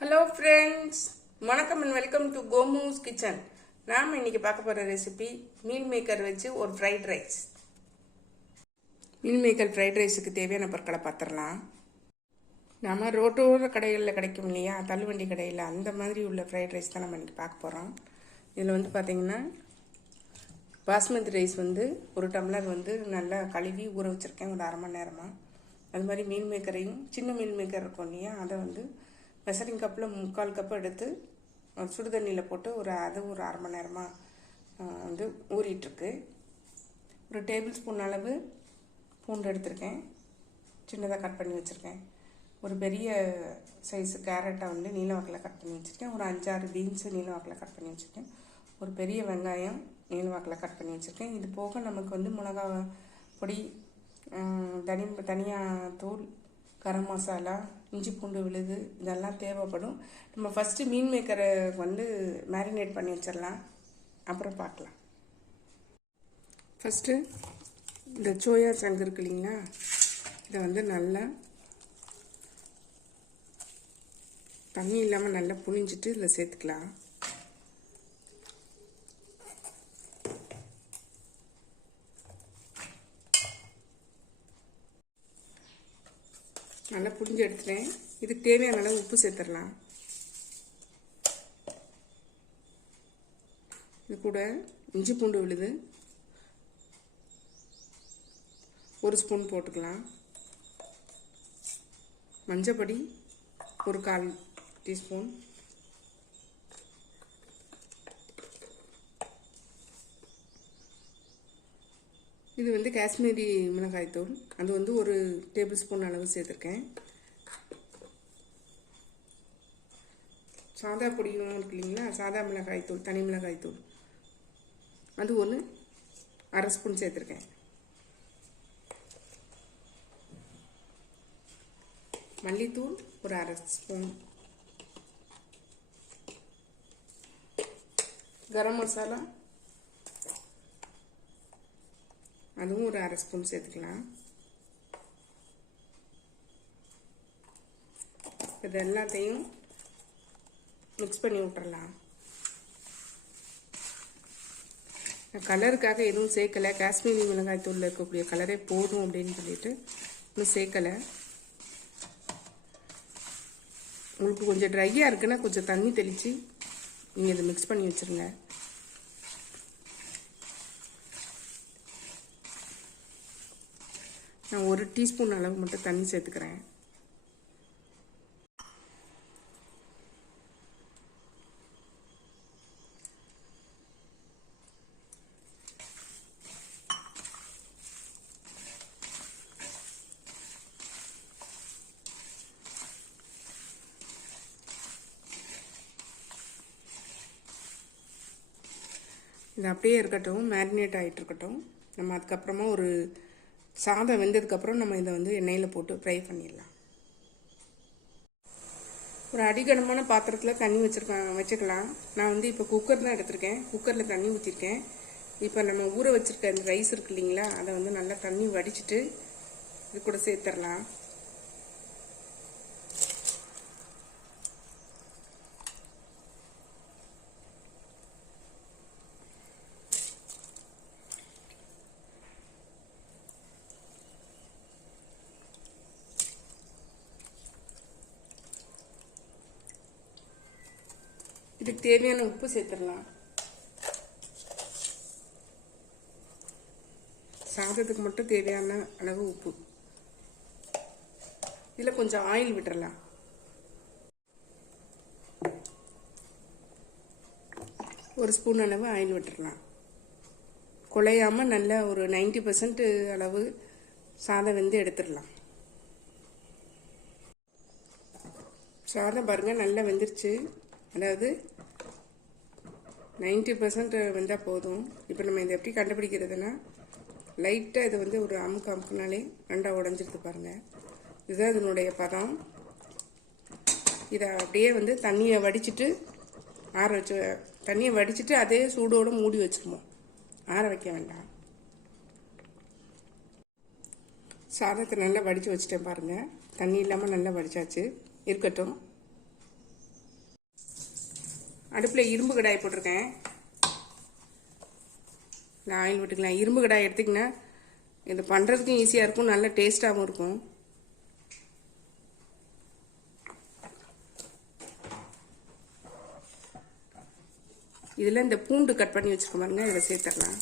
Hello friends வணக்கம் and welcome to கோமூஸ் kitchen நாம் இன்றைக்கி பார்க்க போகிற ரெசிபி மீல் மேக்கர் வச்சு ஒரு fried rice meal maker fried ரைஸுக்கு தேவையான பொருட்களை பார்த்துடலாம். நம்ம ரோட்டோர கடைகளில் கிடைக்கும் இல்லையா? தள்ளுவண்டி கடையில் அந்த மாதிரி உள்ள ஃப்ரைட் ரைஸ் தான் நம்ம இன்றைக்கி பார்க்க போகிறோம் இதில் வந்து பார்த்தீங்கன்னா பாஸ்மதி ரைஸ் வந்து ஒரு டம்ளர் வந்து நல்லா கழுவி ஊற வச்சுருக்கேன். ஒரு அரை மணி நேரமாக அது மாதிரி மீன் மேக்கரையும் சின்ன மீன் மேக்கர் இருக்கும் இல்லையா? அதை வந்து மெசரிங் கப்பில் முக்கால் கப்பு எடுத்து சுடுதண்ணியில் சுடு தண்ணியில் போட்டு ஒரு அது ஒரு அரை மணி நேரமாக வந்து ஊறிட்டுருக்கு. ஒரு டேபிள் ஸ்பூன் அளவு பூண்டு எடுத்திருக்கேன். சின்னதாக கட் பண்ணி வச்சுருக்கேன். ஒரு பெரிய சைஸ் கேரட்டை வந்து நீல வாக்கில் கட் பண்ணி வச்சுருக்கேன். ஒரு அஞ்சாறு பீன்ஸு நீல வாக்கில் கட் பண்ணி வச்சுருக்கேன். ஒரு பெரிய வெங்காயம் நீல வாக்கில் கட் பண்ணி வச்சுருக்கேன். இது போக நமக்கு வந்து மிளகா பொடி தனி தனியா தூள் கரம் மசாலா இஞ்சி பூண்டு விழுது இதெல்லாம் தேவைப்படும். நம்ம ஃபஸ்ட்டு மீன் மேக்கரை வந்து மேரினேட் பண்ணி வச்சிடலாம் அப்புறம் பார்க்கலாம். ஃபஸ்ட்டு இந்த சோயா சங்கு இருக்கு இல்லைங்களா? இதை வந்து நல்லா தண்ணி இல்லாமல் நல்லா புழிஞ்சிட்டு இதில் சேர்த்துக்கலாம். நல்லா புளிஞ்சு எடுத்துட்டேன் இதுக்கு தேவையான அளவு உப்பு சேர்த்துடலாம். இது கூட இஞ்சி பூண்டு விழுது. ஒரு ஸ்பூன் போட்டுக்கலாம். மஞ்சப்பொடி ஒரு கால் டீஸ்பூன். இது வந்து காஷ்மீரி மிளகாய் தூள். அது வந்து ஒரு டேபிள் ஸ்பூன் அளவு சேர்த்துருக்கேன். சாதா பொடியும் இருக்கு இல்லைங்களா? சாதா மிளகாய் தூள் தனி மிளகாய் தூள். அது ஒன்று அரை ஸ்பூன் சேர்த்துருக்கேன். மல்லித்தூள் ஒரு அரை ஸ்பூன். கரம் மசாலா அதுவும் ஒரு அரை ஸ்பூன் சேர்த்துக்கலாம். இது எல்லாத்தையும் மிக்ஸ் பண்ணி விட்டுறலாம். நான் கலருக்காக எதுவும் சேர்க்கலை. காஷ்மீரி மிளகாய் தூளில் இருக்கக்கூடிய கலரே போதும் அப்படின்னு சொல்லிட்டு இன்னும் சேர்க்கலை. உங்களுக்கு கொஞ்சம் ட்ரையாக இருக்குன்னா கொஞ்சம் தண்ணி தெளித்து நீங்கள் இதை மிக்ஸ் பண்ணி வச்சுருங்க. நான் ஒரு டீஸ்பூன் அளவு மட்டும் தண்ணி சேர்த்துக்கிறேன். இது அப்படியே இருக்கட்டும் மேரினேட் ஆகிட்டு இருக்கட்டும். நம்ம அதுக்கப்புறமா ஒரு சாதம் வெந்ததுக்கப்புறம் நம்ம இதை வந்து எண்ணெயில் போட்டு ஃப்ரை பண்ணிடலாம். ஒரு அடிகனமான பாத்திரத்தில் தண்ணி வச்சுருக்கேன் வச்சுக்கலாம். நான் வந்து இப்போ குக்கர் தான் எடுத்திருக்கேன். குக்கரில் தண்ணி ஊற்றிருக்கேன் இப்போ நம்ம ஊற வச்சுருக்க அந்த ரைஸ் இருக்கு இல்லைங்களா அதை வந்து நல்லா தண்ணி வடிச்சிட்டு இது கூட சேர்த்துடலாம். தேவையான உப்பு சேர்த்துடலாம் சாதத்துக்கு மட்டும் தேவையான அளவு உப்பு இதில் கொஞ்சம் ஆயில் விட்டுறலாம் ஒரு ஸ்பூன் அளவு ஆயில் விட்டுறலாம் குலையாமல் நல்ல ஒரு 90% பர்சன்ட் அளவு சாதம் வந்து எடுத்துடலாம். சாதம் பாருங்கள் நல்லா வெந்துருச்சு. அதாவது 90% பர்சன்ட் வந்தால் போதும். இப்போ நம்ம இதை எப்படி கண்டுபிடிக்கிறதுனா லைட்டாக இது வந்து ஒரு அமுக்கு அமுக்குனாலே ரெண்டா உடஞ்சிருது பாருங்கள் இதுதான் இதனுடைய பதம். இதை அப்படியே வந்து தண்ணியை வடிச்சிட்டு ஆற வச்சு தண்ணியை வடிச்சிட்டு அதே சூடோடு மூடி வச்சுருவோம். ஆற வைக்க வேண்டாம். சாதத்தை நல்லா வடித்து வச்சுட்டேன் பாருங்கள் தண்ணி இல்லாமல் நல்லா வடிச்சாச்சு. இருக்கட்டும். அடுப்பில் இரும்பு கடாய் போட்டிருக்கேன். இல்லை ஆயில் விட்டுக்கலாம் இரும்பு கடாய் எடுத்திங்கன்னா இது பண்ணுறதுக்கும் ஈஸியாக இருக்கும். நல்ல டேஸ்ட்டாகவும் இருக்கும். இதில் இந்த பூண்டு கட் பண்ணி வச்சுருக்க பாருங்க. இதில் சேர்த்துடலாம்.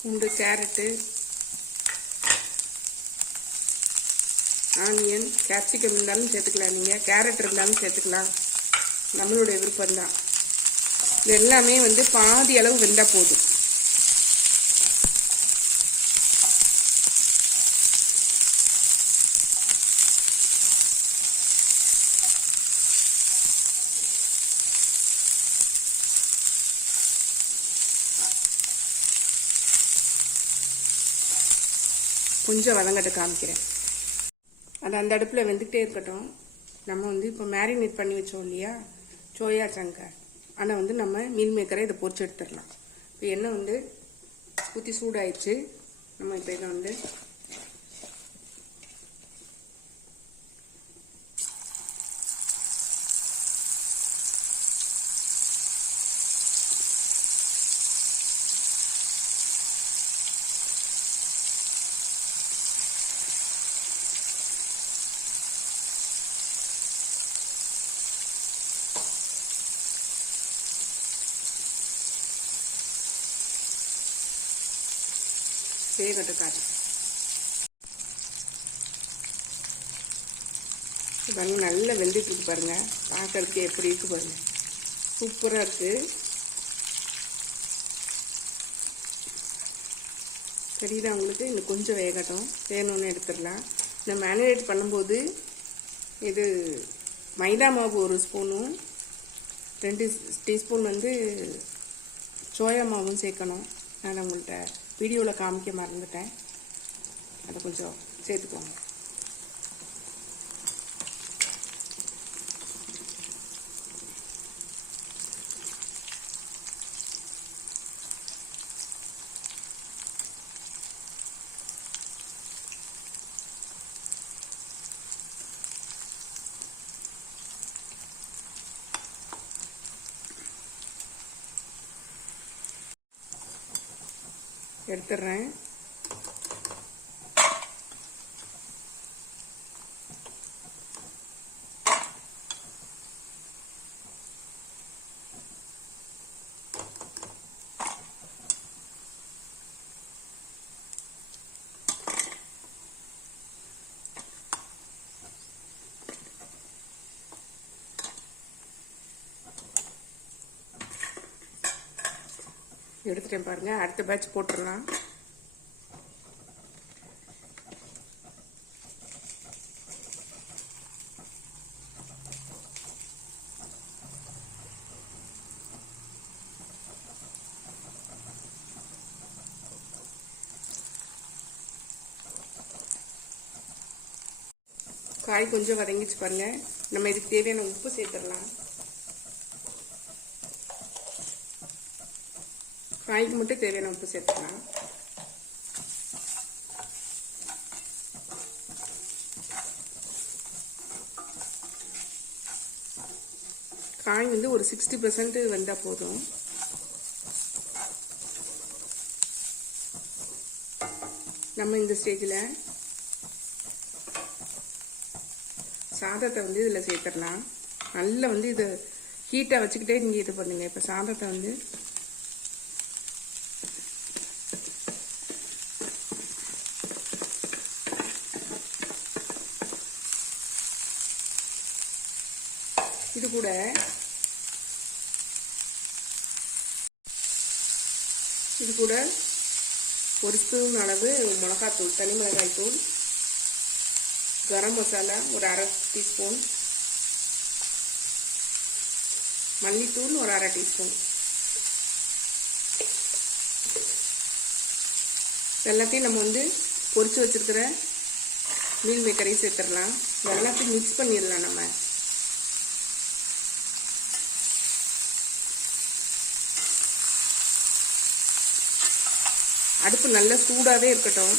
பூண்டு கேரட்டு ஆனியன் கேப்சிகம் இருந்தாலும் சேர்த்துக்கலாம் நீங்கள் கேரட் இருந்தாலும் சேர்த்துக்கலாம். நம்மளுடைய விருப்பம்தான். இது எல்லாமே வந்து பாதி அளவு வெந்தால் போதும். கொஞ்சம் வதங்கட்டு காமிக்கிறேன். அது அந்த அடுப்பில் வெந்துக்கிட்டே இருக்கட்டும். நம்ம வந்து இப்போ மேரினேட் பண்ணி வச்சோம் இல்லையா? சோயா சங்கை ஆனால் வந்து நம்ம மீல் மேக்கரை இதை பொறிச்சு எடுத்துடலாம். இப்போ எண்ணெய் வந்து ஊற்றி சூடாயிடுச்சு. நம்ம இப்போ இதை வந்து வேகட்டும் காட்டு பாருங்க நல்லா வெந்துட்டு இருக்கு பாருங்க. பார்க்கறதுக்கு எப்படி இருக்கு பாருங்க. சூப்பராக இருக்கு. தெரியுதா உங்களுக்கு? இன்னும் கொஞ்சம் வேகட்டும். வேணும்னு எடுத்துடலாம். இந்த மேரினேட் பண்ணும்போது இது மைதா மாவு ஒரு ஸ்பூனும் ரெண்டு டீஸ்பூன் வந்து சோயா மாவும் சேர்க்கணும். நான் உங்கள்கிட்ட வீடியோவில் காமிக்க மறந்துட்டேன். அதை கொஞ்சம் சேர்த்துக்கோங்க. எடுத்துடுறேன். எடுத்துட்டேன் பாருங்க. அடுத்த பேட்ச் போட்டுடலாம். காய் கொஞ்சம் வதங்கிச்சு பாருங்க. நம்ம இதுக்கு தேவையான உப்பு சேர்த்துடலாம். காய்க்கு மட்டும் தேவையான உப்பு சேர்த்துக்கலாம். காய் வந்து ஒரு சிக்ஸ்டி பர்சன்ட் வந்தால் போதும். நம்ம இந்த ஸ்டேஜில் சாதத்தை வந்து இதில் சேர்த்துடலாம். நல்லா வந்து இதை ஹீட்டாக வச்சுக்கிட்டே நீங்கள் இது பண்ணுங்கள் இப்போ சாதத்தை வந்து இது கூட இது கூட ஒரு ஸ்பூன் அளவு மிளகாத்தூள் தனி மிளகாய் தூள் கரம் மசாலா ஒரு அரை டீஸ்பூன் மல்லித்தூள் ஒரு அரை டீஸ்பூன். எல்லாத்தையும் நம்ம வந்து பொரித்து வச்சிருக்கிற மீல் மேக்கரையும் சேர்த்துடலாம். எல்லாத்தையும் மிக்ஸ் பண்ணிடலாம் நம்ம. அடுப்பு நல்லா சூடாகவே இருக்கட்டும்.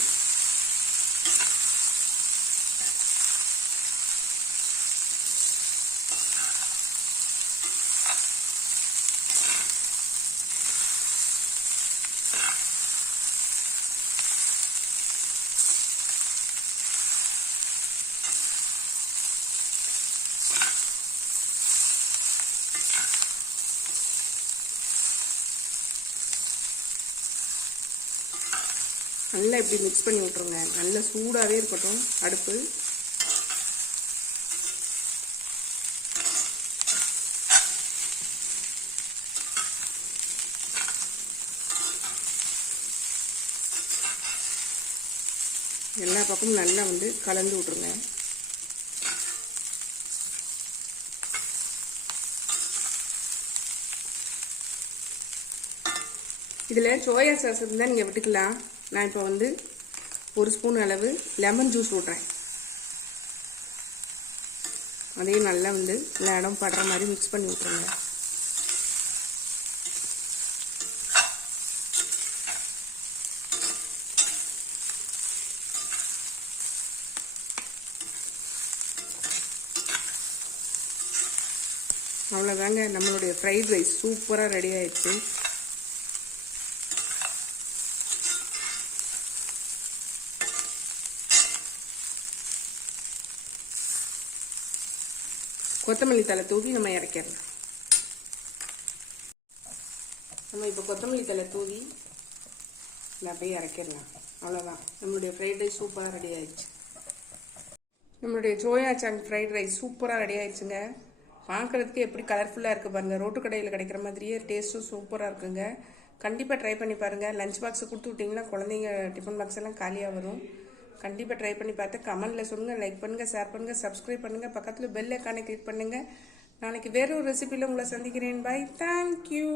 நல்லா இப்படி மிக்ஸ் பண்ணி விட்ருங்க நல்லா சூடாகவே இருக்கட்டும். அடுப்பு. எல்லா பக்கமும் நல்லா வந்து கலந்து விட்ருங்க இதில் சோயா சாஸ் இருந்தால் நீங்கள் விட்டுக்கலாம். நான் இப்போ வந்து ஒரு ஸ்பூன் அளவு லெமன் ஜூஸ் விட்றேன் அதையும் நல்லா வந்து எல்லா இடம் படுற மாதிரி மிக்ஸ் பண்ணி விட்ருங்க அவ்வளோதாங்க நம்மளுடைய ஃப்ரைட் ரைஸ் சூப்பராக ரெடி ஆயிடுச்சு. கொத்தமல்லி தலை தூவி நம்ம இறக்கிடலாம். நம்ம இப்போ கொத்தமல்லி தலை தூவி நான் அப்படியே இறக்கிடலாம். அவ்வளோதான் நம்மளுடைய ஃப்ரைட் ரைஸ் சூப்பராக ரெடி ஆயிடுச்சு. நம்மளுடைய சோயா சாங் ஃப்ரைட் ரைஸ் சூப்பராக ரெடி ஆயிடுச்சுங்க. பார்க்குறதுக்கு எப்படி கலர்ஃபுல்லாக இருக்குது பாருங்கள் ரோட்டு கடையில் கிடைக்கிற மாதிரியே டேஸ்ட்டும் சூப்பராக இருக்குங்க. கண்டிப்பாக ட்ரை பண்ணி பாருங்கள் லஞ்ச் பாக்ஸ் கொடுத்து விட்டிங்கன்னா குழந்தைங்க டிஃபன் பாக்ஸ் எல்லாம் காலியாக வரும். கண்டிப்பாக ட்ரை பண்ணி பார்த்து கமெண்ட்டில் சொல்லுங்கள் லைக் பண்ணுங்கள் ஷேர் பண்ணுங்கள் சப்ஸ்கிரைப் பண்ணுங்கள் பக்கத்தில் பெல் ஐக்கானை கிளிக் பண்ணுங்கள் நாளைக்கு வேற ஒரு ரெசிபியில் உங்களை சந்திக்கிறேன். Bye thank you